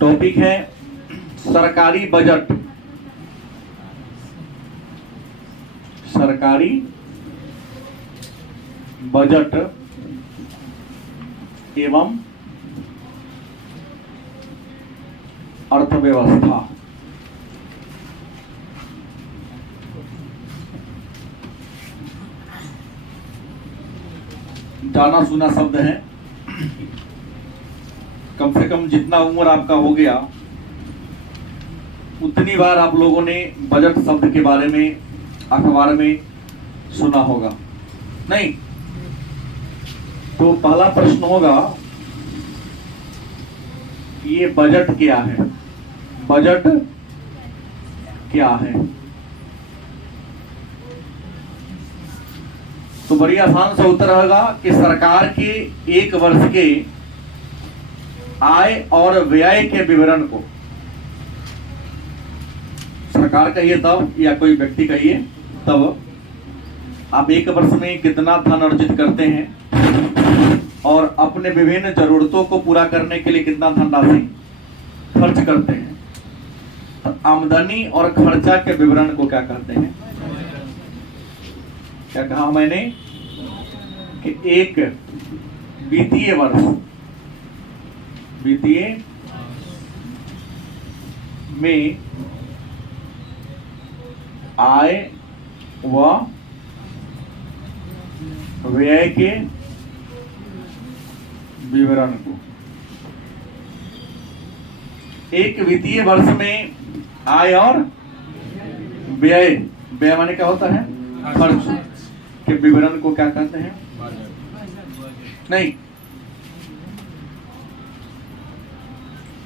Topic है सरकारी budget. सरकारी बजट एवं अर्थव्यवस्था। जाना सुना शब्द है, कम से कम जितना उम्र आपका हो गया उतनी बार आप लोगों ने बजट शब्द के बारे में अखबार में सुना होगा, नहीं? तो पहला प्रश्न होगा, ये बजट क्या है? बजट क्या है? तो बड़ी आसान सा उत्तर होगा कि सरकार के एक वर्ष के आय और व्यय के विवरण को, सरकार कहिए तब या कोई व्यक्ति कहिए तब, आप एक वर्ष में कितना धन अर्जित करते हैं और अपने विभिन्न जरूरतों को पूरा करने के लिए कितना धनराशि खर्च करते हैं। तो आमदनी और खर्चा के विवरण को क्या कहते हैं? क्या कहा मैंने कि एक वित्तीय वर्ष, वित्तीय में आय व व्यय के विवरण को, एक वित्तीय वर्ष में आय और व्यय, व्यय माने क्या होता है? खर्च के विवरण को क्या कहते हैं? नहीं,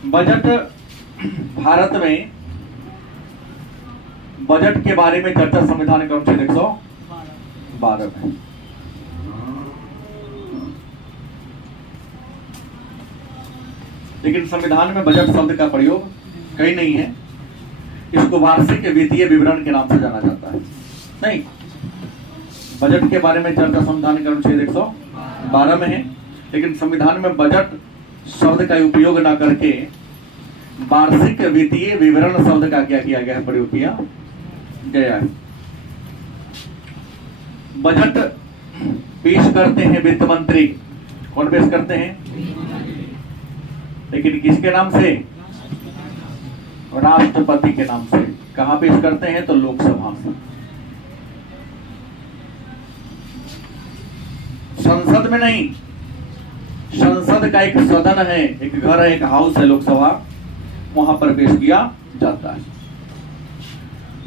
बजट, भारत में बजट के बारे में चर्चा संविधान क्रम 112 में। लेकिन संविधान में बजट शब्द का प्रयोग कहीं नहीं है। इसको वार्षिक वित्तीय विवरण के नाम से जाना जाता है। नहीं, बजट के बारे में चर्चा संविधान क्रम 112 में है, लेकिन संविधान में बजट शब्द का उपयोग ना करके वार्षिक वित्तीय विवरण शब्द का क्या किया गया है? प्रयोग किया गया है। बजट पेश करते हैं वित्त मंत्री। कौन पेश करते हैं? लेकिन किसके नाम से? राष्ट्रपति के नाम से। कहां पेश करते हैं? तो लोकसभा में। संसद में नहीं, संसद का एक सदन है, एक घर है, एक हाउस है, लोकसभा, वहां पर पेश किया जाता है।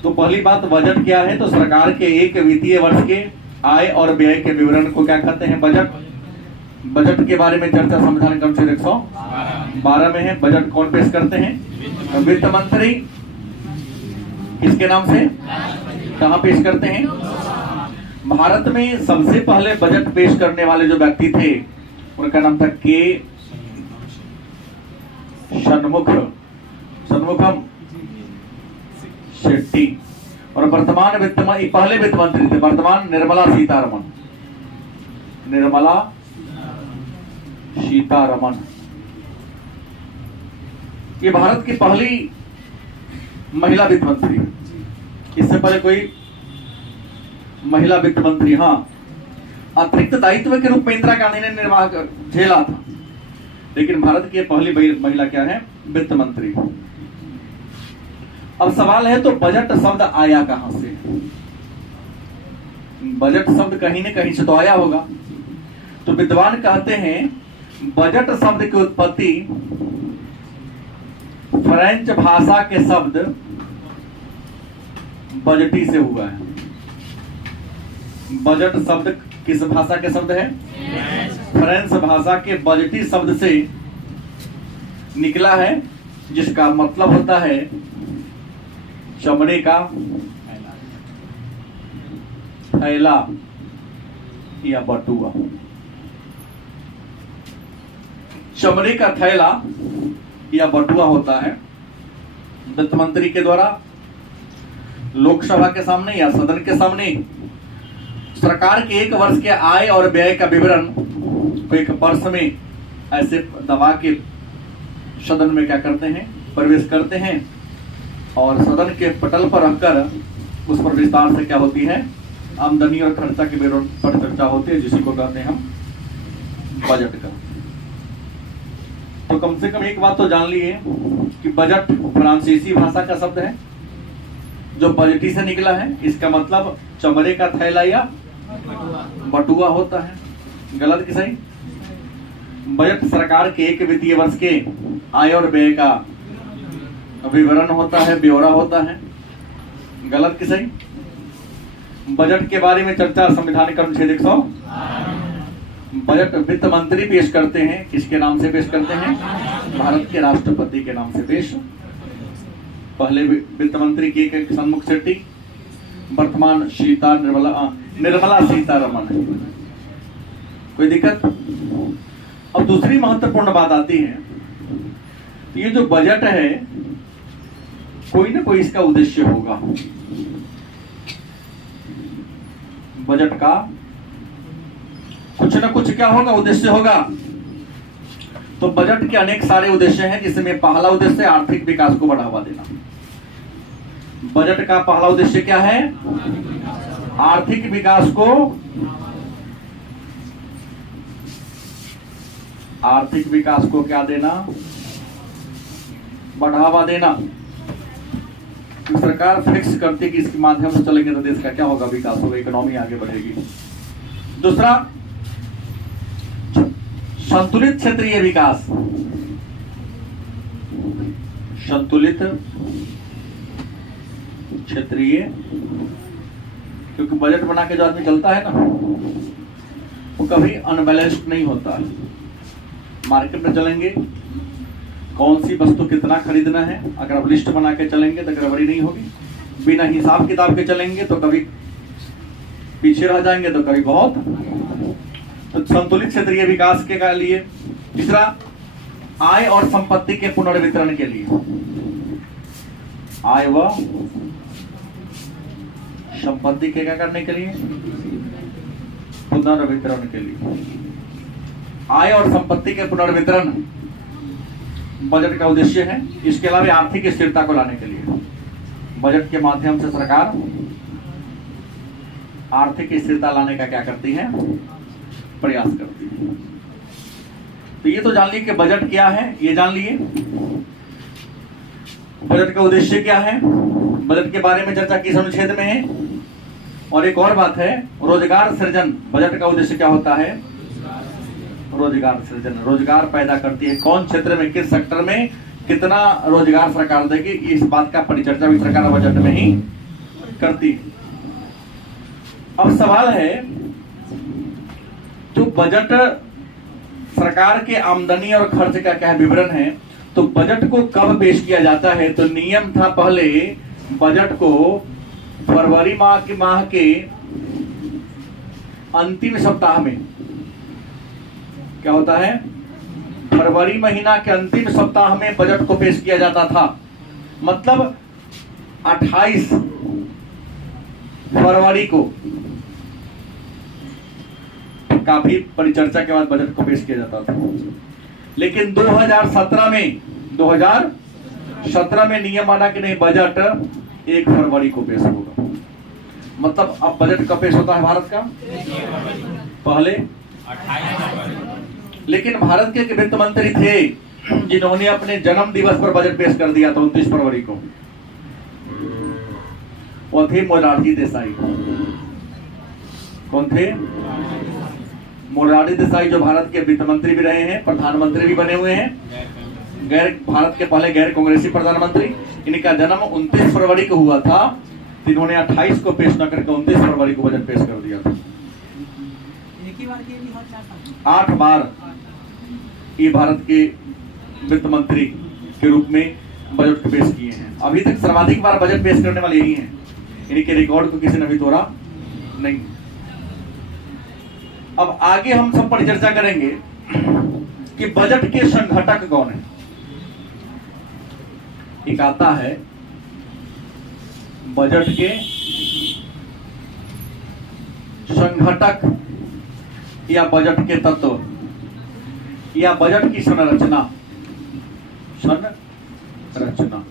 तो पहली बात, बजट क्या है? तो सरकार के एक वित्तीय वर्ष के आय और व्यय के विवरण को क्या कहते हैं? बजट। बजट के बारे में चर्चा संविधान क्रम 112 में है। बजट कौन पेश करते हैं? वित्त मंत्री। किसके नाम से? कहां पेश करते हैं? भारत में सबसे पहले बजट पेश करने वाले जो व्यक्ति थे उनका नाम था के षणमुखम शेट्टी, और वर्तमान पहले वित्त मंत्री थे वर्तमान निर्मला सीतारमण। निर्मला सीतारमण ये भारत की पहली महिला वित्त मंत्री है। इससे पहले कोई महिला वित्त मंत्री, हाँ, अतिरिक्त दायित्व के रूप में इंदिरा गांधी ने निर्वाह झेला था, लेकिन भारत की पहली महिला क्या है? वित्त मंत्री। अब सवाल है, तो बजट शब्द आया कहां से? बजट शब्द कहीं न कहीं से तो आया होगा। तो विद्वान कहते हैं बजट शब्द की उत्पत्ति फ्रेंच भाषा के शब्द बजटी से हुआ है। बजट शब्द किस भाषा के शब्द है? फ्रेंच भाषा के बजटी शब्द से निकला है, जिसका मतलब होता है चमड़े का थैला या बटुआ। चमड़े का थैला या बटुआ होता है, वित्त मंत्री के द्वारा लोकसभा के सामने या सदन के सामने सरकार के एक वर्ष के आय और व्यय का विवरण को एक पर्स में ऐसे दबा के सदन में क्या करते हैं, प्रवेश करते हैं और सदन के पटल पर रखकर उस पर विस्तार से क्या होती है, आमदनी और खर्चा के विवरण पर चर्चा होती है, जिसी को कहते हैं हम बजट का। तो कम से कम एक बात तो जान लिए कि बजट फ्रांसीसी भाषा का शब्द है जो बजटी से निकला है। इसका मतलब चमड़े का थैला या बटुआ होता है। गलत कि सही? बजट सरकार के एक वित्तीय वर्ष के आय और व्यय का विवरण होता है, ब्यौरा होता है। गलत कि सही? बजट के बारे में चर्चा संविधान का अनुच्छेद 100। बजट वित्त मंत्री पेश करते हैं। किसके नाम से पेश करते हैं? भारत के राष्ट्रपति के नाम से पेश। पहले वित्त मंत्री की एक सन्मुख शेट्टी, वर्तमान निर्मला सीतारमन है। कोई दिक्कत? अब दूसरी महत्वपूर्ण बात आती है, ये जो बजट है कोई ना कोई इसका उद्देश्य होगा। बजट का कुछ ना कुछ क्या होगा, उद्देश्य होगा। तो बजट के अनेक सारे उद्देश्य हैं, जिसमें पहला उद्देश्य आर्थिक विकास को बढ़ावा देना। बजट का पहला उद्देश्य क्या है? आर्थिक विकास को, आर्थिक विकास को क्या देना? बढ़ावा देना। सरकार फिक्स करती है कि इसके माध्यम से चलेंगे तो देश का क्या होगा, विकास होगा, इकोनॉमी आगे बढ़ेगी। दूसरा, संतुलित क्षेत्रीय विकास। संतुलित क्षेत्रीय, क्योंकि बजट बना के जो आदमी चलता है ना, वो कभी अनबैलेंस्ड नहीं होता है। मार्केट में चलेंगे, कौन सी वस्तु कितना खरीदना है, अगर आप लिस्ट बना के चलेंगे तो गड़बड़ी नहीं होगी। बिना हिसाब किताब के चलेंगे तो कभी पीछे रह जाएंगे, तो कभी बहुत। तो संतुलित क्षेत्रीय विकास के लिए। तीसरा, आय और संपत्ति के पुनर्वितरण के लिए। आय व संपत्ति के क्या करने के लिए? पुनर्वितरण के लिए। आय और संपत्ति के पुनर्वितरण बजट का उद्देश्य है। इसके अलावा आर्थिक स्थिरता को लाने के लिए बजट के माध्यम से सरकार आर्थिक स्थिरता लाने का क्या करती है? प्रयास करती है। तो ये तो जान लिए कि बजट क्या है, ये जान लिए। बजट का उद्देश्य क्या है, बजट के बारे में चर्चा किस अनुच्छेद में है। और एक और बात है, रोजगार सृजन। बजट का उद्देश्य क्या होता है? रोजगार सृजन। रोजगार पैदा करती है। कौन क्षेत्र में, किस सेक्टर में कितना रोजगार सरकार देगी, इस बात का परिचर्चा भी सरकार बजट में ही करती है। अब सवाल है, तो बजट सरकार के आमदनी और खर्च का क्या विवरण है, तो बजट को कब पेश किया जाता है? तो नियम था पहले बजट को फरवरी माह के अंतिम सप्ताह में, क्या होता है, फरवरी महीना के अंतिम सप्ताह में बजट को पेश किया जाता था। मतलब 28 फरवरी को काफी परिचर्चा के बाद बजट को पेश किया जाता था। लेकिन 2017 में नियम बना कि नहीं, बजट 1 फरवरी को पेश होगा। मतलब अब बजट कब पेश होता है भारत का? पहले 28। लेकिन भारत के एक वित्त मंत्री थे जिन्होंने अपने जन्म दिवस पर बजट पेश कर दिया था 29 फरवरी को। वो थे मोरारजी देसाई। कौन थे? मोरारजी देसाई, जो भारत के वित्त मंत्री भी रहे हैं, प्रधानमंत्री भी बने हुए हैं, भारत के पहले गैर कांग्रेसी प्रधानमंत्री। इनका जन्म 29 फरवरी को हुआ था। इन्होंने 28 को पेश न करके 29 फरवरी को बजट पेश कर दिया था। 8 बार ये भारत के वित्त मंत्री के रूप में बजट को पेश किए हैं। अभी तक सर्वाधिक बार बजट पेश करने वाले यही हैं। इनके रिकॉर्ड को किसी ने भी तोड़ा नहीं। अब आगे हम सब पर चर्चा करेंगे कि बजट के संघटक कौन है। एक आता है बजट के संघटक या बजट के तत्व या बजट की संरचना। संरचना।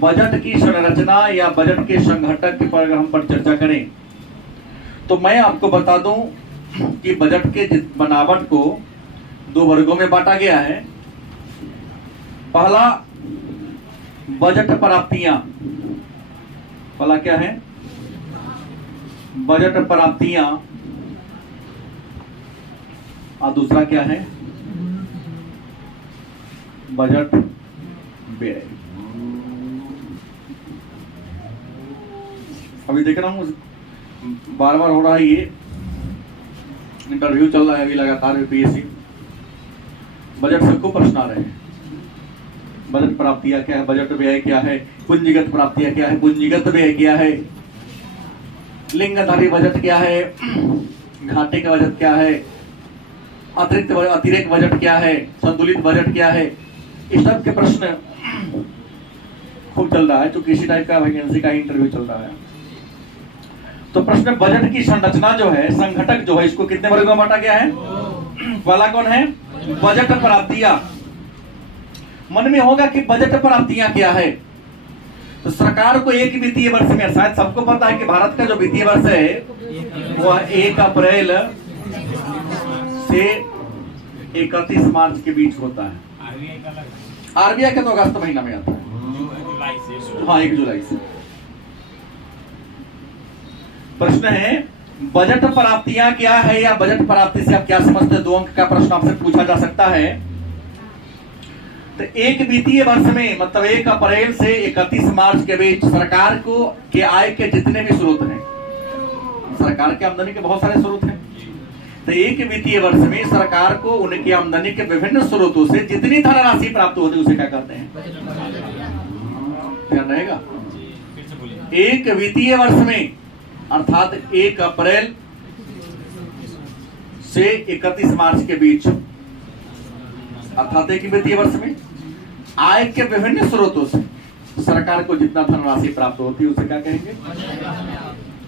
बजट की संरचना या बजट के संघटक पर अगर हम पर चर्चा करें तो मैं आपको बता दूं कि बजट के बनावट को दो वर्गों में बांटा गया है। पहला बजट प्राप्तियां, पहला क्या है? बजट प्राप्तियां, और दूसरा क्या है? बजट व्यय। अभी देख रहा हूं बार बार हो रहा है, ये इंटरव्यू चल रहा है अभी लगातार यूपीएससी। बजट से खूब प्रश्न आ रहे हैं। बजट प्राप्तियां क्या है, बजट व्यय क्या है, पूंजीगत प्राप्तियां क्या है, पूंजीगत व्यय क्या है, लिंगधारी बजट क्या है, घाटे का बजट क्या है, अतिरिक्त बजट क्या है, संतुलित बजट क्या है। इस सब के प्रश्न खूब चल रहा है, तो किसी टाइप का वैकेंसी का इंटरव्यू चल रहा है। तो प्रश्न बजट की संरचना जो है, संघटक जो है, इसको कितने वर्गों में बांटा गया है? पहला कौन है? बजट प्राप्तियां। मन में होगा कि बजट प्राप्तियां क्या है। तो सरकार को एक वित्तीय वर्ष में, शायद सबको पता है कि भारत का जो वित्तीय वर्ष है वह 1 अप्रैल से 31 मार्च के बीच होता है। आरबीआई का तो अगस्त महीना में आता है, हाँ 1 जुलाई से। प्रश्न है बजट प्राप्तियां क्या है या बजट प्राप्ति से आप क्या समझते हैं? 2 अंक का प्रश्न आपसे पूछा जा सकता है। तो एक वित्तीय वर्ष में, मतलब 1 अप्रैल से 31 मार्च के बीच सरकार को के आय के जितने भी स्रोत हैं, सरकार के आमदनी के बहुत सारे स्रोत हैं, तो एक वित्तीय वर्ष में सरकार को उनकी आमदनी के विभिन्न स्रोतों से जितनी धनराशि प्राप्त होती है उसे क्या कहते हैं? ध्यान रहेगा। एक वित्तीय वर्ष में अर्थात 1 अप्रैल से 31 मार्च के बीच, अर्थात एक वित्तीय वर्ष में आय के विभिन्न स्रोतों से सरकार को जितना धनराशि प्राप्त होती है उसे क्या कहेंगे?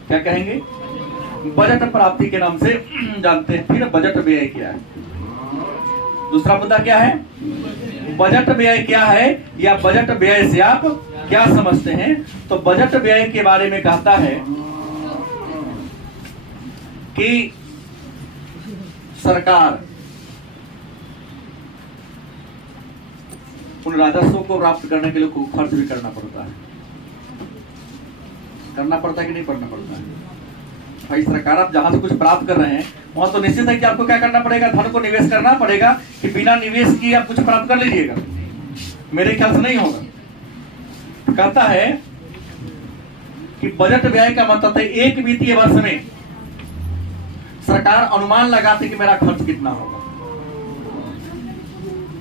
क्या कहेंगे? बजट प्राप्ति के नाम से जानते हैं। फिर बजट व्यय क्या है? दूसरा मुद्दा क्या है? बजट व्यय क्या है या बजट व्यय से आप क्या समझते हैं? तो बजट व्यय के बारे में कहता है कि सरकार उन राजस्व को प्राप्त करने के लिए खर्च भी करना पड़ता है। करना पड़ता है कि नहीं करना पड़ता है? भाई सरकार आप जहां से कुछ प्राप्त कर रहे हैं वहां तो निश्चित है कि आपको क्या करना पड़ेगा? धन को निवेश करना पड़ेगा कि बिना निवेश किए आप कुछ प्राप्त कर लीजिएगा? मेरे ख्याल से नहीं होगा। कहता है कि बजट व्यय का मतलब है एक वित्तीय वर्ष में सरकार अनुमान लगाती कि मेरा खर्च कितना होगा,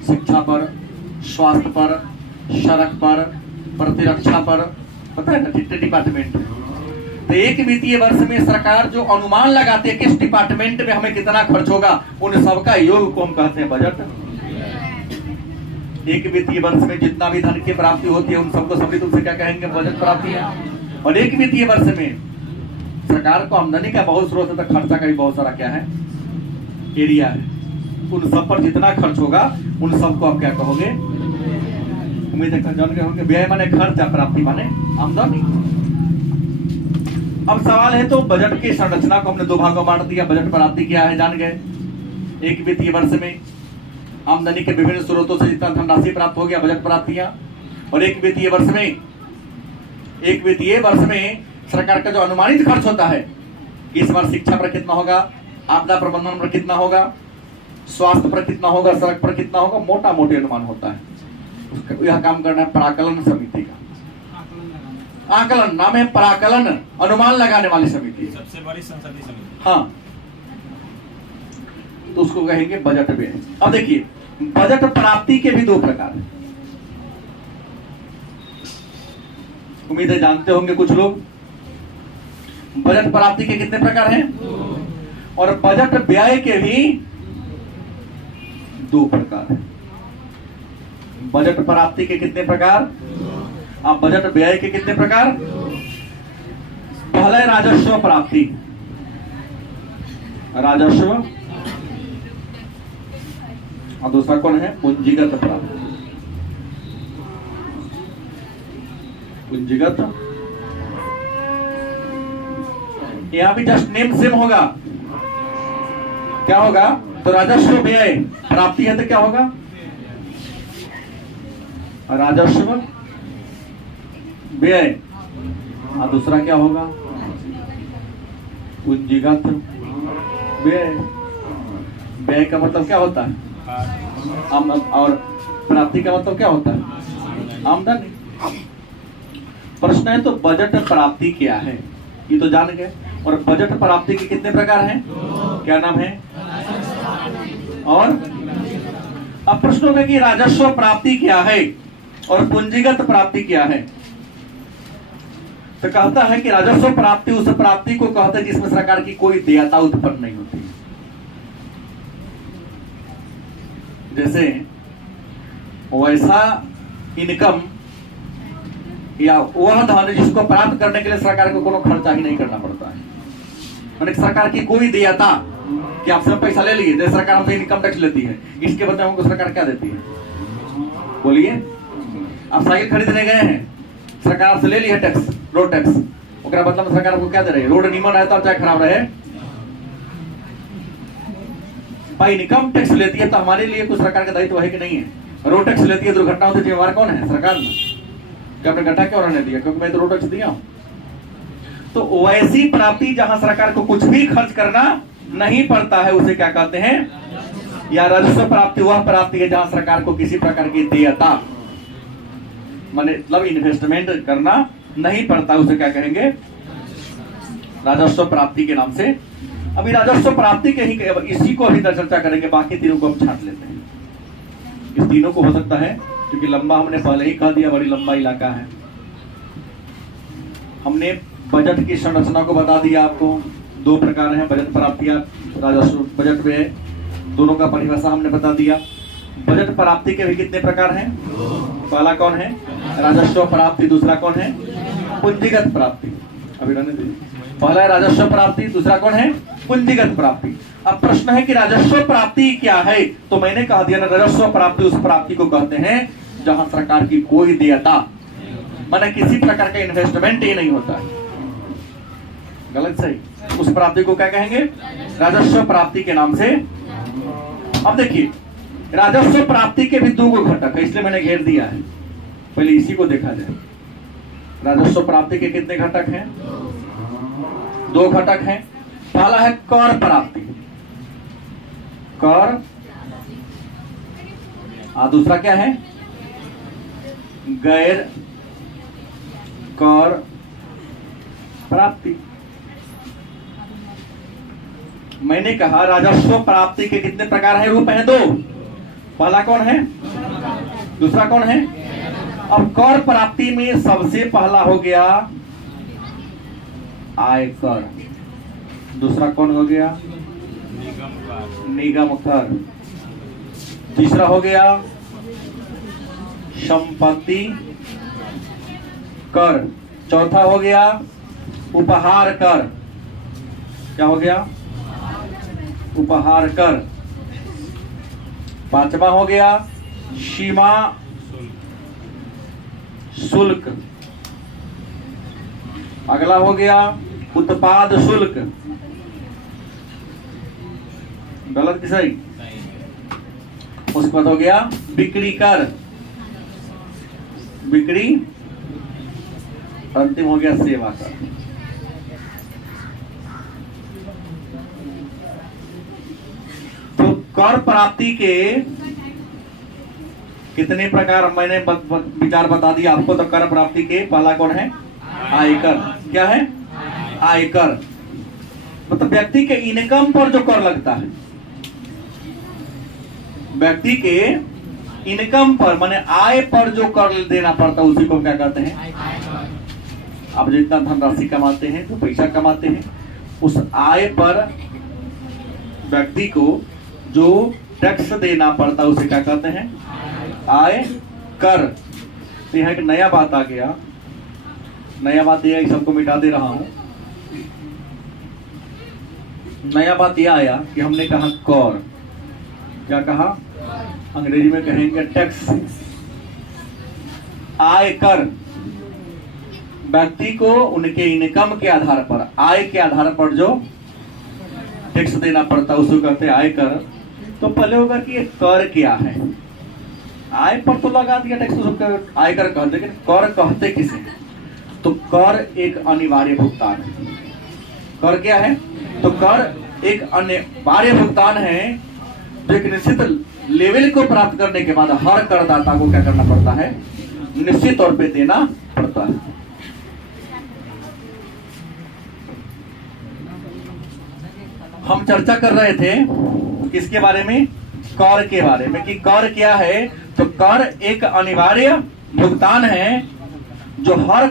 शिक्षा पर, स्वास्थ्य पर, सड़क पर, प्रतिरक्षा पर, पता है ना, जितने डिपार्टमेंट है। तो एक वित्तीय वर्ष में सरकार जो अनुमान लगाती है किस डिपार्टमेंट में हमें कितना खर्च होगा, उन सबका योग को हम कहते हैं बजट। एक वित्तीय वर्ष में जितना भी धन की प्राप्ति होती है उन सबको सम्मिलित उसे क्या कहेंगे? बजट प्राप्ति है। और एक वित्तीय वर्ष में सरकार को आमदनी का बहुत स्रोत है, तो खर्चा का भी बहुत सारा क्या है? एरिया है। उन सब पर जितना खर्च होगा उन सबको आप क्या कहोगे? उम्मीद है जान गए होंगे। व्यय माने खर्चा, प्राप्ति माने आमदनी। अब सवाल है तो बजट की संरचना को हमने 2 भागों में बांट दिया। बजट प्राप्ति क्या है जान गए। एक वित्तीय वर्ष में आमदनी के विभिन्न स्रोतों से जितना धनराशि प्राप्त हो गया, बजट प्राप्तियां। और एक वित्तीय वर्ष में सरकार का जो अनुमानित खर्च होता है, इस बार शिक्षा पर कितना होगा, आपदा प्रबंधन पर कितना होगा, स्वास्थ्य पर कितना होगा, सड़क पर कितना होगा, मोटा मोटी अनुमान होता है। यह काम करना है प्राकलन समिति का। आकलन नाम है, प्राकलन अनुमान लगाने वाली समिति, सबसे बड़ी संसदीय समिति। हाँ, तो उसको कहेंगे बजट व्यय। अब देखिए बजट प्राप्ति के भी 2 प्रकार हैं। उम्मीद है जानते होंगे कुछ लोग। बजट प्राप्ति के कितने प्रकार हैं? और बजट व्यय के भी 2 प्रकार हैं। बजट प्राप्ति के कितने प्रकार? अब बजट व्यय के कितने प्रकार? पहला है राजस्व प्राप्ति, राजस्व, और दूसरा कौन है? पूंजीगत प्राप्ति। पूंजीगत, यहां भी जस्ट नेम सेम होगा। क्या होगा? तो राजस्व व्यय प्राप्ति है तो क्या होगा? राजस्व व्यय। और दूसरा क्या होगा? पूंजीगत व्यय। व्यय का मतलब क्या होता है? आमदन। और प्राप्ति का मतलब क्या होता है? आमदनी। प्रश्न है तो बजट प्राप्ति क्या है, ये तो जान गए। और बजट प्राप्ति के कितने प्रकार हैं? क्या नाम है? और अब प्रश्न होगा कि राजस्व प्राप्ति क्या है और पूंजीगत प्राप्ति क्या है। तो कहता है कि राजस्व प्राप्ति उस प्राप्ति को कहते हैं जिसमें सरकार की कोई देयता उत्पन्न नहीं होती। जैसे वैसा इनकम या वह धन जिसको प्राप्त करने के लिए सरकार को कोनो खर्चा ही नहीं करना पड़ता है। मतलब सरकार की कोई देयता कि आपसे पैसा ले लिए, जैसे सरकार हमसे इनकम टैक्स लेती है, इसके बदले हमको सरकार क्या देती है? बोलिए। आप साइकिल खरीदने गए हैं, सरकार आपसे ले ली है टैक्स, रोड टैक्स, उसका बदला में सरकार आपको क्या दे रही है? रोड नीमन है तो चाहे खराब रहे, भाई इनकम टैक्स लेती है तो हमारे लिए कुछ सरकार का दायित्व है कि नहीं है? रोड टैक्स लेती है, दुर्घटना होती है, जिम्मेवार कौन है? सरकार ने। क्या आपने गड्ढा क्यों रहने दिया? क्योंकि मैं तो रोड टैक्स दिया हूं। तो वैसी प्राप्ति जहां सरकार को कुछ भी खर्च करना नहीं पड़ता है, उसे क्या कहते हैं? या राजस्व प्राप्ति वह प्राप्ति है जहां सरकार को किसी प्रकार की देयता मतलब इन्वेस्टमेंट करना नहीं पड़ता, उसे क्या कहेंगे? राजस्व प्राप्ति के नाम से। अभी राजस्व प्राप्ति के ही इसी को अभी चर्चा करेंगे, बाकी तीनों को हम छांट लेते हैं। इस तीनों को हो सकता है क्योंकि लंबा हमने पहले ही कह दिया, बड़ी लंबा इलाका है। हमने बजट की संरचना को बता दिया आपको, दो प्रकार हैं, बजट प्राप्तियां, राजस्व बजट व्यय, दोनों का परिभाषा हमने बता दिया। बजट प्राप्ति के भी कितने प्रकार हैं? पहला कौन है? राजस्व प्राप्ति। दूसरा कौन है? पूंजीगत प्राप्ति। अभी रहने दीजिए। पहला है राजस्व प्राप्ति, दूसरा कौन है? पूंजीगत प्राप्ति। अब प्रश्न है कि राजस्व प्राप्ति क्या है? तो मैंने कहा दिया ना, राजस्व प्राप्ति उस प्राप्ति को कहते हैं जहां सरकार की कोई देयता माने किसी प्रकार का इन्वेस्टमेंट ही नहीं होता है। गलत सही? उस प्राप्ति को क्या कहेंगे? राजस्व प्राप्ति के नाम से। अब देखिए, राजस्व प्राप्ति के भी दो घटक है, इसलिए मैंने घेर दिया है, पहले इसी को देखा जाए। राजस्व प्राप्ति के कितने घटक हैं? दो घटक हैं। पहला है कर प्राप्ति, कर, और दूसरा क्या है? गैर कर प्राप्ति। मैंने कहा राजस्व प्राप्ति के कितने प्रकार है? रूप है दो। पहला कौन है? दूसरा कौन है? अब कर प्राप्ति में सबसे पहला हो गया आयकर, दूसरा कौन हो गया? निगम कर, तीसरा हो गया संपत्ति कर, चौथा हो गया उपहार कर। क्या हो गया? उपहार कर। पांचवा हो गया सीमा शुल्क। अगला हो गया उत्पाद शुल्क। गलत कि सही? उसके बाद हो गया बिक्री कर, बिक्री, अंतिम हो गया सेवा कर। तो कर प्राप्ति के कितने प्रकार मैंने विचार बता दिया आपको। तो कर प्राप्ति के पहला कौन है? आयकर। क्या है? आयकर मतलब व्यक्ति के इनकम पर जो कर लगता है, व्यक्ति के इनकम पर माने आय पर जो कर देना पड़ता है, उसी को क्या कहते हैं? आप जितना धनराशि कमाते हैं, तो पैसा कमाते हैं, उस आय पर व्यक्ति को जो टैक्स देना पड़ता है उसे क्या कहते हैं? आय कर। तो यहाँ एक नया बात आ गया। नया बात यह है, सबको मिटा दे रहा हूं। नया बात यह आया कि हमने कहा कर, क्या कहा? अंग्रेजी में कहेंगे टैक्स। आय कर व्यक्ति को उनके इनकम के आधार पर, आय के आधार पर जो टैक्स देना पड़ता है उसको कहते हैं आयकर। तो पहले होगा कि ये कर क्या है। आय पर तो लगा दिया टैक्स, उसको आयकर कहते, लेकिन कर कहते किसे? तो कर एक अनिवार्य भुगतान है। कर क्या है? तो कर एक अनिवार्य भुगतान है जो एक निश्चित लेवल को प्राप्त करने के बाद हर करदाता को क्या करना पड़ता है? निश्चित तौर पे देना पड़ता है। हम चर्चा कर रहे थे किसके बारे में? कर के बारे में, कि कर क्या है। तो कर एक अनिवार्य भुगतान है जो हर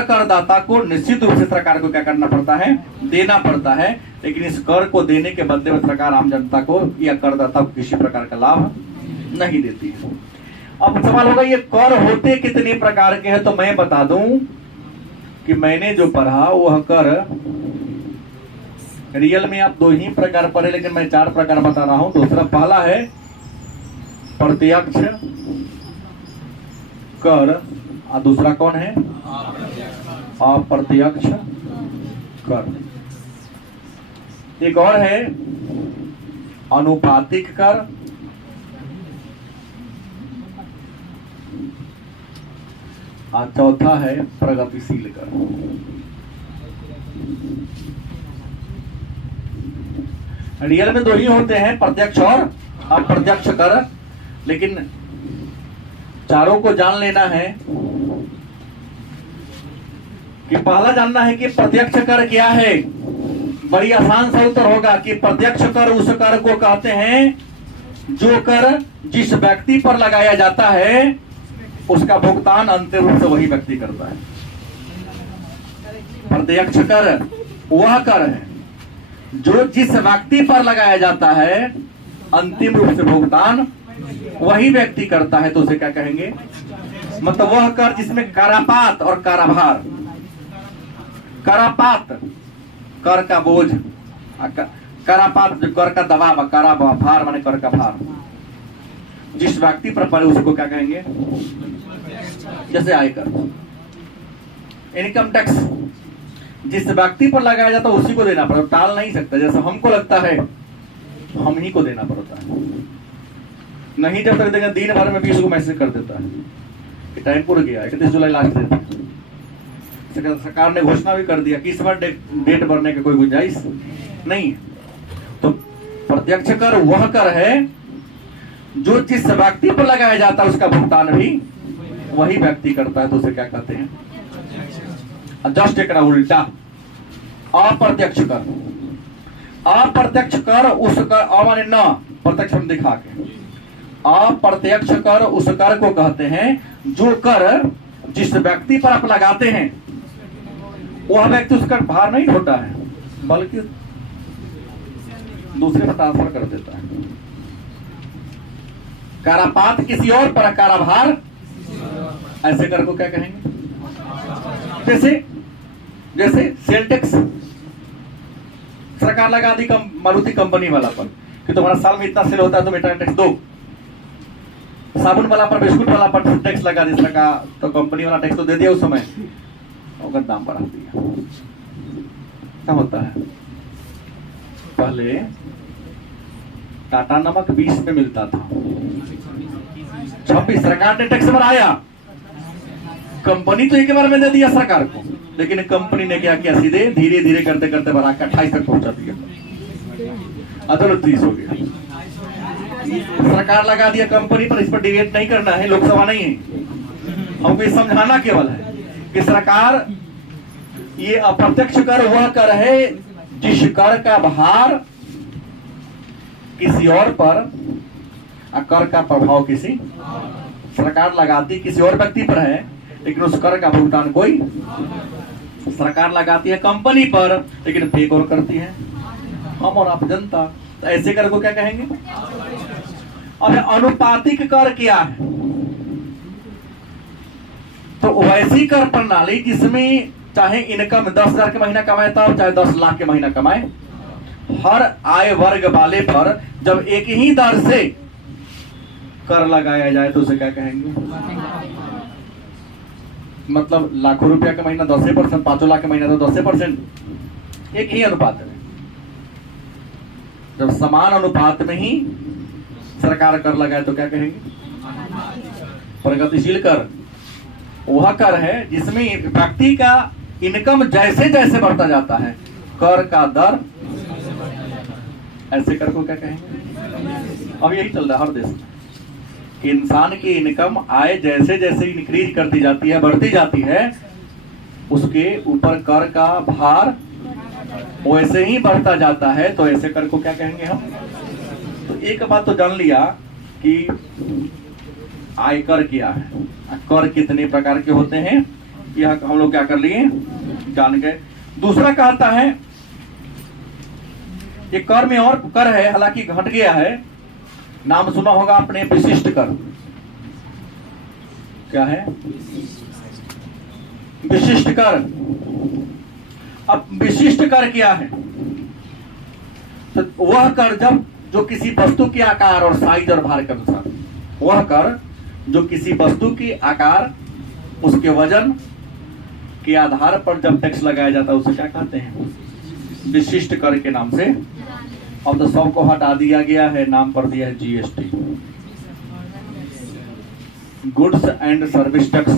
करदाता को निश्चित रूप से सरकार को क्या करना पड़ता है? देना पड़ता है। लेकिन इस कर को देने के बदले में सरकार आम जनता को या करदाता को किसी प्रकार का लाभ नहीं देती है। अब सवाल होगा ये कर होते कितने प्रकार के हैं? तो मैं बता दूं कि मैंने जो पढ़ा वह कर रियल में आप 2 ही प्रकार पढ़े, लेकिन मैं 4 प्रकार बता रहा हूं। दूसरा पहला है प्रत्यक्ष कर, और दूसरा कौन है? अप्रत्यक्ष कर। एक और है अनुपातिक कर, और चौथा है प्रगतिशील कर। रियल में 2 ही होते हैं, प्रत्यक्ष और अप्रत्यक्ष कर, लेकिन चारों को जान लेना है। कि पहला जानना है कि प्रत्यक्ष कर क्या है। बड़ी आसान सा उत्तर होगा कि प्रत्यक्ष कर उस कर को कहते हैं जो कर जिस व्यक्ति पर लगाया जाता है उसका भुगतान अंतिम रूप से वही व्यक्ति करता है। प्रत्यक्ष कर वह कर है जो जिस व्यक्ति पर लगाया जाता है, अंतिम रूप से भुगतान वही व्यक्ति करता है। तो उसे क्या कहेंगे? मतलब वह कर जिसमें करापात और काराभार, करापात कर का बोझ, करापात जो कर का दबाव, काराभार माने कर का भार, जिस व्यक्ति पर पड़े उसको क्या कहेंगे? जैसे आयकर, इनकम टैक्स जिस व्यक्ति पर लगाया जाता है उसी को देना पड़ता, टाल नहीं सकता। जैसे हमको लगता है हम ही को देना पड़ता है, नहीं जब तक देगा दिन भर में 20 को मैसेज कर देता है कि टाइम पूरा गया, 31 जुलाई लास्ट डेट। सरकार ने घोषणा भी कर दिया कि इस बार डेट भरने की कोई गुंजाइश नहीं है। तो प्रत्यक्ष कर वह कर है जो जिस व्यक्ति पर लगाया जाता है उसका भुगतान भी वही व्यक्ति करता है। तो उसे क्या कहते हैं? जस्ट एक उल्टा अप्रत्यक्ष कर। अप्रत्यक्ष कर उस कर माने न प्रत्यक्ष हम दिखा के, अप्रत्यक्ष कर उस कर को कहते हैं जो कर जिस व्यक्ति पर आप लगाते हैं वह व्यक्ति उसका भार नहीं होता है बल्कि दूसरे पर ट्रांसफर कर देता है। कारापात किसी और पर, काराभार ऐसे कर को क्या कहेंगे? जैसे सेल टैक्स सरकार लगा दी मारुति कंपनी वाला पर कि तुम्हारा साल में इतना सेल होता है तो इतना टैक्स दो। साबुन वाला पर, बिस्कुट वाला पर टैक्स लगा दी सरकार, तो कंपनी वाला टैक्स तो दे दिया उस समय, और दाम बढ़ा दिया। क्या होता है? पहले टाटा नमक 20 में मिलता था, 26 सरकार ने टैक्स बढ़ाया, कंपनी तो एक बार में दे दिया सरकार को, लेकिन कंपनी ने क्या किया? सीधे धीरे धीरे करते करते बढ़ा के 28 तक पहुंचा दिया, अदालत 30 हो गया। सरकार लगा दिया कंपनी पर, इस पर डिबेट नहीं करना है, लोकसभा नहीं है, हमको ये समझाना केवल है कि सरकार ये अप्रत्यक्ष कर वह कर है जिस कर का भार किसी और पर, कर का प्रभाव किसी सरकार लगाती किसी और व्यक्ति पर है, लेकिन उस कर का भुगतान कोई सरकार लगाती है कंपनी पर, लेकिन पे और करती है हम और आप जनता। तो ऐसे कर को क्या कहेंगे? और अनुपातिक कर क्या है? तो वैसी कर प्रणाली जिसमें चाहे इनकम 10,000 के महीना कमाता हो चाहे 10 लाख के महीना कमाए, हर आय वर्ग वाले पर जब एक ही दर से कर लगाया जाए तो उसे क्या कहेंगे? मतलब लाखों रुपया का महीना 10%, 5 लाख का महीना तो 10%, एक ही अनुपात है। जब समान अनुपात में ही सरकार कर लगाए तो क्या कहेंगे? प्रगतिशील कर। वह कर है जिसमें व्यक्ति का इनकम जैसे जैसे बढ़ता जाता है, कर का दर, ऐसे कर को क्या कहेंगे? अब यही चल रहा है हर देश में। इंसान की इनकम आय जैसे जैसे इंक्रीज करती जाती है, बढ़ती जाती है, उसके ऊपर कर का भार वैसे ही बढ़ता जाता है, तो ऐसे कर को क्या कहेंगे हम? तो एक बात तो जान लिया कि आयकर क्या है, कर कितने प्रकार के होते हैं, यह हम लोग क्या कर लिए, जान गए। दूसरा कहता है ये कर में और कर है, हालांकि घट गया है, नाम सुना होगा आपने विशिष्ट कर। क्या है? विशिष्ट कर। अब विशिष्ट कर क्या है? तो वह कर जब जो किसी वस्तु के आकार और साइज और भार के अनुसार, वह कर जो किसी वस्तु के आकार, उसके वजन के आधार पर जब टैक्स लगाया जाता है, उसे क्या कहते हैं? विशिष्ट कर के नाम से। अब तो सबको हटा दिया गया है, नाम पर दिया है GST, goods and service tax.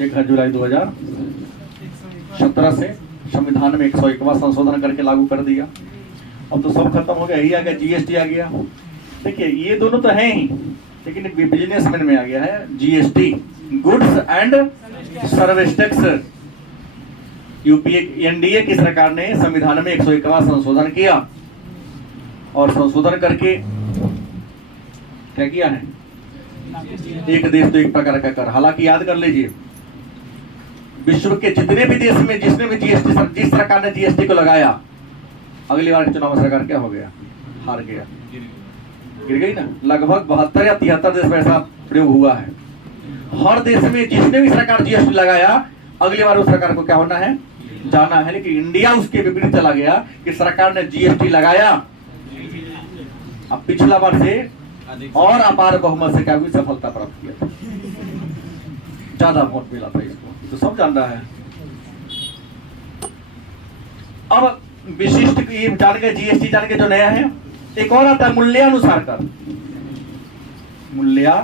1 जुलाई 2017 से संविधान में 101वां संशोधन करके लागू कर दिया। अब तो सब खत्म हो गया, यही आ गया, जीएसटी आ गया। देखिए ये दोनों तो हैं ही, लेकिन बिजनेसमैन में आ गया है GST, goods and service tax. UPA NDA की सरकार ने संविधान में 101वां संशोधन किया, और संशोधन करके क्या किया है? एक देश तो एक प्रकार का कर। हालांकि याद कर लीजिए, विश्व के जितने भी देश में जिसने भी जीएसटी, जिस सरकार ने जीएसटी को लगाया, अगली बार के चुनाव में सरकार क्या हो गया? हार गया, गिर गई ना। लगभग 72 या 73 देश में ऐसा प्रयोग हुआ है। हर देश में जिसने भी सरकार जीएसटी लगाया, अगली बार उस सरकार को क्या होना है? जाना है। लेकिन इंडिया उसके विपरीत चला गया कि सरकार ने जीएसटी लगाया, अब पिछला बार से और अपार बहुमत से क्या हुई? सफलता प्राप्त किया, ज्यादा वोट मिला था इसको, तो सब जान रहा है। अब विशिष्ट जान के, जीएसटी जान के जो नया है, एक और आता है मूल्यानुसार कर। मूल्या,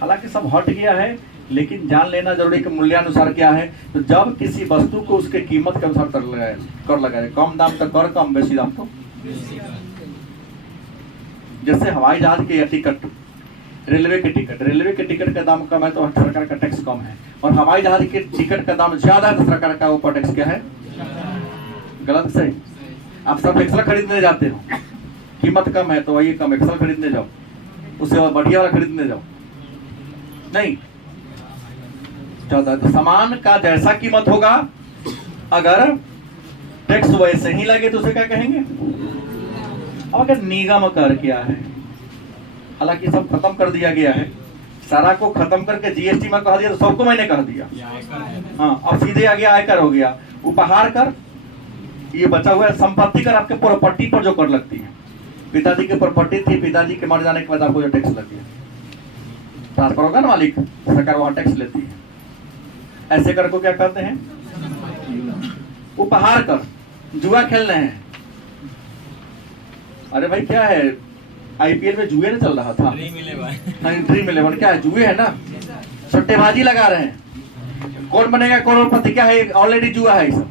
हालांकि सब हट गया है, लेकिन जान लेना जरूरी कि मूल्यानुसार क्या है। तो जब किसी वस्तु को उसके कीमत के अनुसार कर लगाए, कम दाम तक कर कम, बेसी दाम तो। जैसे हवाई जहाज के टिकट, रेलवे के टिकट का दाम कम है तो सरकार का टैक्स कम है, और हवाई जहाज के टिकट का दाम ज्यादा है तो सरकार का ऊपर टैक्स क्या है? गलत सही? आप सब एक्सल खरीदने जाते हो, कीमत कम है तो वही कम, एक्सल खरीदने जाओ, उससे बढ़िया वाला खरीदने जाओ, नहीं ज्यादा। तो सामान का जैसा कीमत होगा, अगर टैक्स वैसे ही लगे तो उसे क्या कहेंगे? अब अगर निगम कर क्या है, हालांकि सब खत्म कर दिया गया है, सारा को खत्म करके जीएसटी में कह दिया, तो सबको मैंने कह दिया। हाँ, अब सीधे आ गया आयकर हो गया। उपहार कर, ये बचा हुआ है संपत्ति कर, आपके प्रॉपर्टी पर जो कर लगती है। पिताजी की प्रॉपर्टी थी, पिताजी के मर जाने के बाद आपको जो टैक्स लग गया, ट्रांसफर होगा ना मालिक, सरकार वहां टैक्स लेती है। ऐसे कर को क्या कहते हैं? उपहार कर। जुआ खेलने हैं, अरे भाई क्या है, आईपीएल में जुए ना चल रहा था, ड्रीम 11 क्या है? जुए है ना, सट्टेबाजी लगा रहे हैं, कौन बनेगा करोड़पति, क्या है? ऑलरेडी जुआ है सब।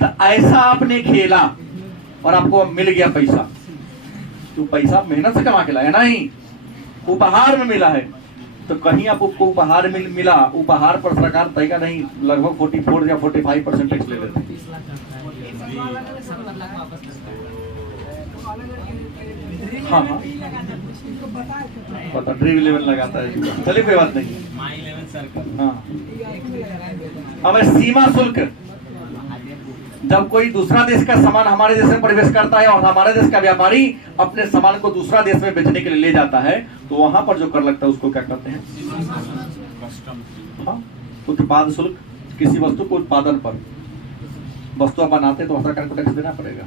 तो ऐसा आपने खेला और आपको मिल गया पैसा, तो पैसा मेहनत से कमा के लाया, नहीं उपहार में मिला है। तो कहीं आपको उपहार मिला, उपहार पर सरकार तय का नहीं, लगभग 44 या 45% टैक्स ले लेते हैं। हाँ हाँ पता, ड्रीम 11 लगाता है, चलिए कोई बात नहीं। हाँ, अब सीमा शुल्क, जब कोई दूसरा देश का सामान हमारे देश में प्रवेश करता है और हमारे देश का व्यापारी अपने सामान को दूसरा देश में बेचने के लिए ले जाता है, तो वहां पर जो कर लगता है उसको क्या कहते हैं? हाँ, उत्पाद शुल्क। किसी वस्तु को उत्पादन पर, वस्तु बनाते तो सरकार को टैक्स देना पड़ेगा।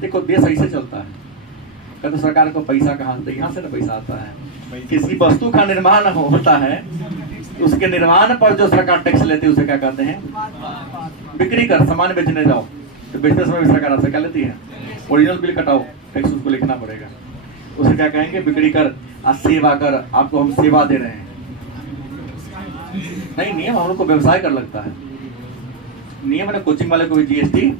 देखो देश ऐसे चलता है, कहते सरकार को पैसा कहाँ से? यहाँ से ना पैसा आता है। किसी वस्तु का निर्माण होता है, उसके निर्माण पर जो सरकार टैक्स लेती है उसे क्या कहते हैं? बिक्री कर। सामान बेचने जाओ तो बेचते समय भी सरकार आपसे क्या लेती है? ओरिजिनल बिल कटाओ, टैक्स उसको लिखना पड़ेगा। उसे क्या कहेंगे? बिक्री कर। सेवा कर, आपको हम सेवा दे रहे हैं। नहीं, नियम हम लोग को व्यवसाय कर लगता है। नियम है कोचिंग वाले को भी जीएसटी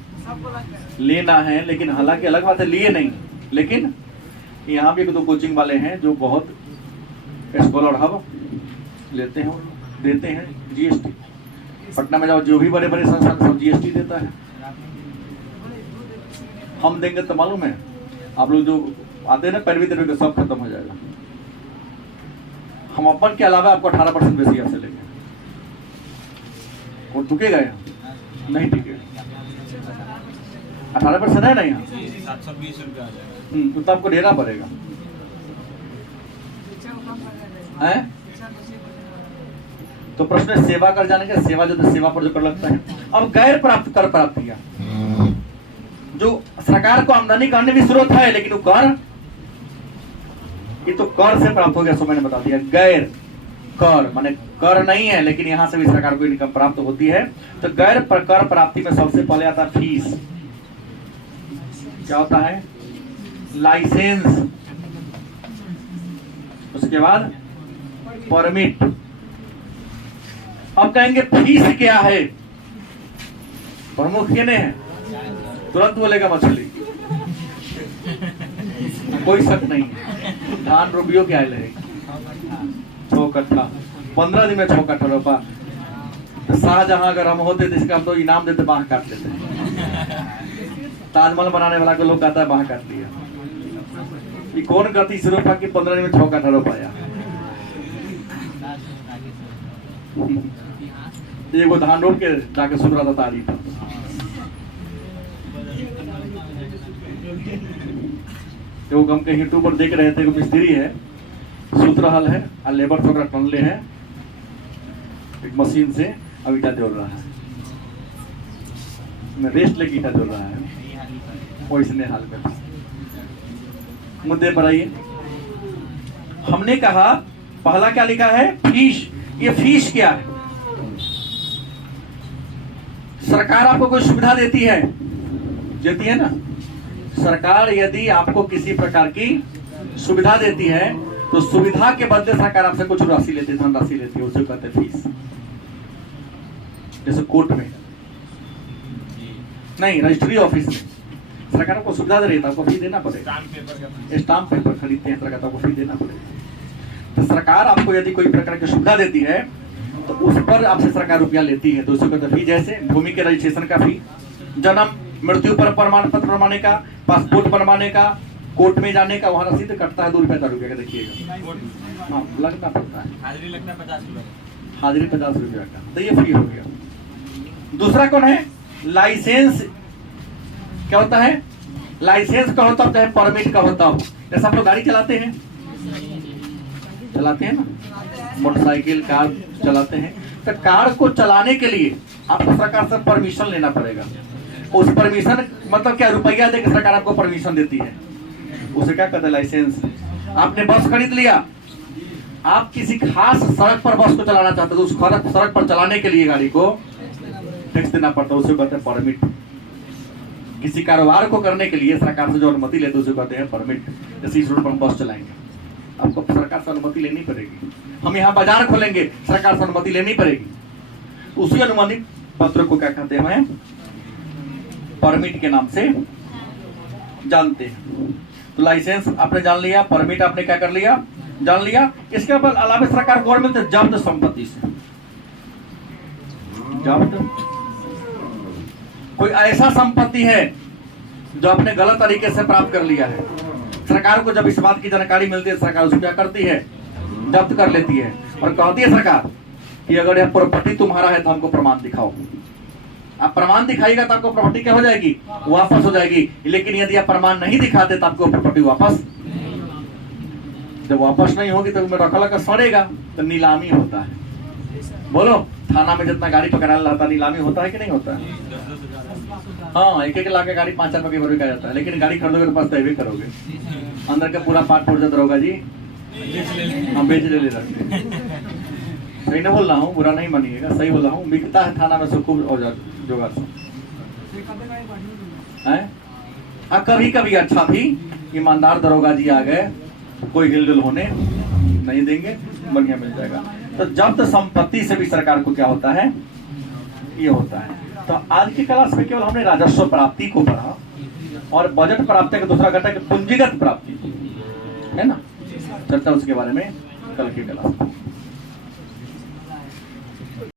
लेना है, लेकिन हालांकि अलग बात है लिए नहीं, लेकिन यहाँ भी 1-2 कोचिंग वाले हैं जो बहुत स्कॉलर हब लेते हैं, देते हैं जीएसटी। पटना में जाओ, जो भी बड़े बड़े संस्थान सब जीएसटी देता है। हम देंगे तो मालूम है आप लोग जो आते हैं ना पैरवी देने के, सब खत्म हो जाएगा। हम अपन के अलावा आपको 18% बेसी आपसे लेंगे। और टुकेगा यहाँ? नहीं टिकेगा। 18% है ना यहाँ, 720 रुपया। तो आपको देना पड़ेगा है। तो प्रश्न है सेवा कर जाने का, सेवा जो सेवा पर जो कर लगता है। अब गैर प्राप्त कर प्राप्तियां, जो सरकार को आमदनी का अन्य भी स्रोत है, लेकिन वो कर, ये तो कर से प्राप्त हो गया। सो मैंने बता दिया, गैर कर माने कर नहीं है, लेकिन यहां से भी सरकार को इनकम प्राप्त होती है। तो गैर कर प्राप्ति में सबसे पहले आता है फीस। क्या होता है? लाइसेंस, उसके बाद परमिट। अब कहेंगे फीस क्या है? प्रमुख केने है? तुरंत बोलेगा मछली, कोई शक नहीं। धान रुपयों के आए रहेगी 6 कट्ठा, 15 दिन में 6 कट्ठा रोपा। तो शाहजहां अगर हम होते तो इसका हम तो इनाम देते, बाह काट देते। ताजमहल बनाने वाला को लोग कहता है बाह काट लिया। ये कौन गति इस रोपा की 15 दिन में 6 कट्ठा रोपाया? एगो धान रोप के जाके सुन रहा था तारीफ। जो हम कहीं यूट्यूब पर देख रहे थे, मिस्त्री है, सूत रहल है और लेबर तो टनले है एक मशीन से, अब ईटा जोड़ रहा है, रेस्ट लेके ईटा जोड़ रहा है। वैसने हाल में मुद्दे पर आइए। हमने कहा पहला क्या लिखा है? फीस। ये फीस क्या है? सरकार आपको कोई सुविधा देती है ना? सरकार यदि आपको किसी प्रकार की सुविधा देती है तो सुविधा के बदले सरकार आपसे कुछ राशि लेती है, धनराशि लेती है, उसे कहते हैं फीस। जैसे कोर्ट में नहीं, रजिस्ट्री ऑफिस में सरकार को सुविधा दे रही है, आपको फी देना पड़ेगा। स्टाम्प पेपर खरीदते हैं सरकार, आपको फी देना पड़ेगा। तो सरकार आपको यदि कोई प्रकार की सुविधा देती है तो उस पर आपसे सरकार रुपया लेती है, तो उसे कहते हैं फी। जैसे भूमि के रजिस्ट्रेशन का फी, जन्म मृत्यु पर प्रमाण पत्र बनवाने का, पासपोर्ट बनवाने का, कोर्ट में जाने का, वहां रसीद कटता है 2 रुपया 4 रुपया का, देखिएगा। हाँ, लगना पड़ता है, हाजिरी लगता है 50 रुपया, हाजिरी 50 रुपया का। तो ये फ्री हो गया। दूसरा कौन है? लाइसेंस। क्या होता है? लाइसेंस का होता है, चाहे परमिट का होता हो। जैसे आप लोग गाड़ी चलाते हैं ना, मोटरसाइकिल कार चलाते हैं, तो कार को चलाने के लिए आपको सरकार से परमिशन लेना पड़ेगा। उस परमिशन मतलब क्या? रुपया देकर सरकार आपको परमिशन देती है, उसे क्या कहते हैं? लाइसेंस। आपने बस खरीद लिया, आप किसी खास सड़क पर बस को चलाना चाहते हो, तो उस सड़क पर चलाने के लिए गाड़ी को टैक्स देना पड़ता है, उसे कहते हैं परमिट। किसी कारोबार को करने के लिए सरकार से जो अनुमति लेते उसे कहते हैं परमिट। जैसे इस रोड पर हम बस चलाएंगे, आपको सरकार से अनुमति लेनी पड़ेगी। हम यहाँ बाजार खोलेंगे, सरकार से अनुमति लेनी पड़ेगी। उसी अनुमति पत्र को क्या कहते हैं? परमिट के नाम से जानते हैं। तो लाइसेंस आपने जान लिया, परमिट आपने क्या कर लिया? जान लिया। इसके अलावा सरकार गवर्नमेंट जब्त संपत्ति से, जब्त कोई ऐसा संपत्ति है जो आपने गलत तरीके से प्राप्त कर लिया है, सरकार को जब इस बात की जानकारी मिलती है, सरकार उसको क्या करती है? जब्त कर लेती है और कहती है सरकार कि अगर यह प्रॉपर्टी तुम्हारा है तो हमको प्रमाण दिखाओ। आप प्रमाण दिखाएगा तो आपको प्रॉपर्टी क्या हो जाएगी? वापस हो जाएगी। लेकिन यदि आप प्रमाण नहीं दिखाते तो आपको प्रॉपर्टी वापस, जब वापस नहीं होगी तो रखा का सड़ेगा, तो नीलामी होता है। बोलो, थाना में जितना गाड़ी पकड़ा रहता नीलामी होता है कि नहीं होता है? हाँ, 1-1 लाख की गाड़ी 5-4 रुपये बिका जाता है, लेकिन गाड़ी खरीदोगे तो पास तय करोगे, अंदर का पूरा पार्ट पुर्जा दरोगा जी हम बेच ले रखते हैं। सही नहीं बोल रहा हूँ, बुरा नहीं मानिएगा, सही बोल रहा हूँ। बिकता है थाना में से खूब औजार जोगाड़ से हैं। हाँ, कभी कभी अच्छा भी ईमानदार दरोगा जी आ गए, कोई हिलडुल होने नहीं देंगे, बढ़िया मिल जाएगा। तो जब्त संपत्ति से भी सरकार को क्या होता है, ये होता है। तो आज की क्लास में केवल हमने राजस्व प्राप्ति को पढ़ा और बजट प्राप्ति का दूसरा घटक पूंजीगत प्राप्ति है ना, चर्चा उसके बारे में कल की क्लास में।